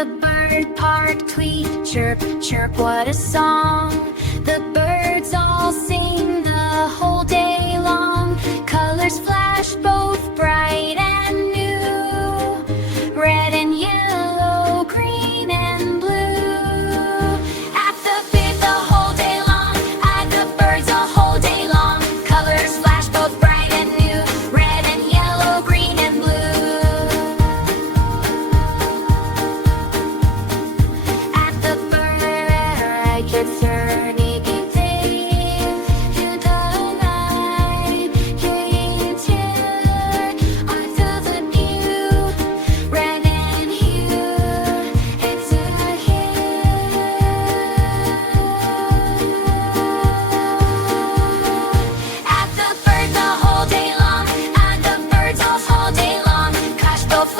the bird park tweet, chirp, chirp, what a song. The birds all sing the whole day long. Colors flash both bright and new, red and yellow, green and blue. At the bid the whole day long, at the birds the whole day long. Colors flash both bright and new, red and yellow, green and blue. At the bird I could turn both